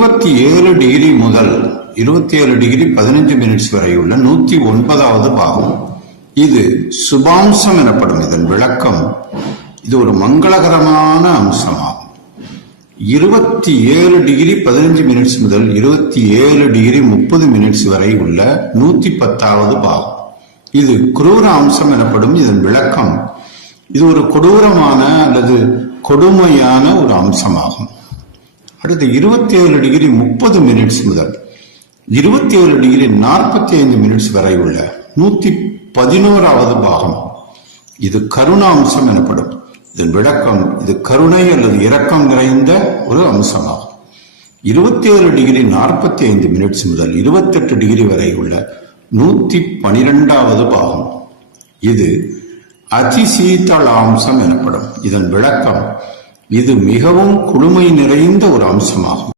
27 degree முதல் 27 degree 15 minutes வரை உள்ள 109வது பாகம். இது சுபாம்சம் எனப்படும். இதன் விளக்கம், இது ஒரு மங்களகரமான அம்சமாகும். 27 டிகிரி 15 மினிட்ஸ் முதல் 27 டிகிரி 30 மினிட்ஸ் வரை உள்ள 110வது பாகம். இது குரூர அம்சம் எனப்படும். இதன் விளக்கம், இது ஒரு கொடூரமான அல்லது கொடுமையான ஒரு அம்சமாகும். அடுத்து 27 டிகிரி 30 மினிட்ஸ் முதல் 27 டிகிரி 45 மினிட்ஸ் வரை உள்ள 111வது பாகம். இது கருணாம்சம் எனப்படும். இதன் விளக்கம், இது கருணை அல்லது இரக்கம் நிறைந்த ஒரு அம்சமாகும். 27 டிகிரி 45 மினிட்ஸ் முதல் 28 டிகிரி வரை உள்ள 112வது பாகம். இது அதிசீதளாம்சம் எனப்படும். இதன் விளக்கம், இது மிகவும் குளுமை நிறைந்த ஒரு அம்சமாகும்.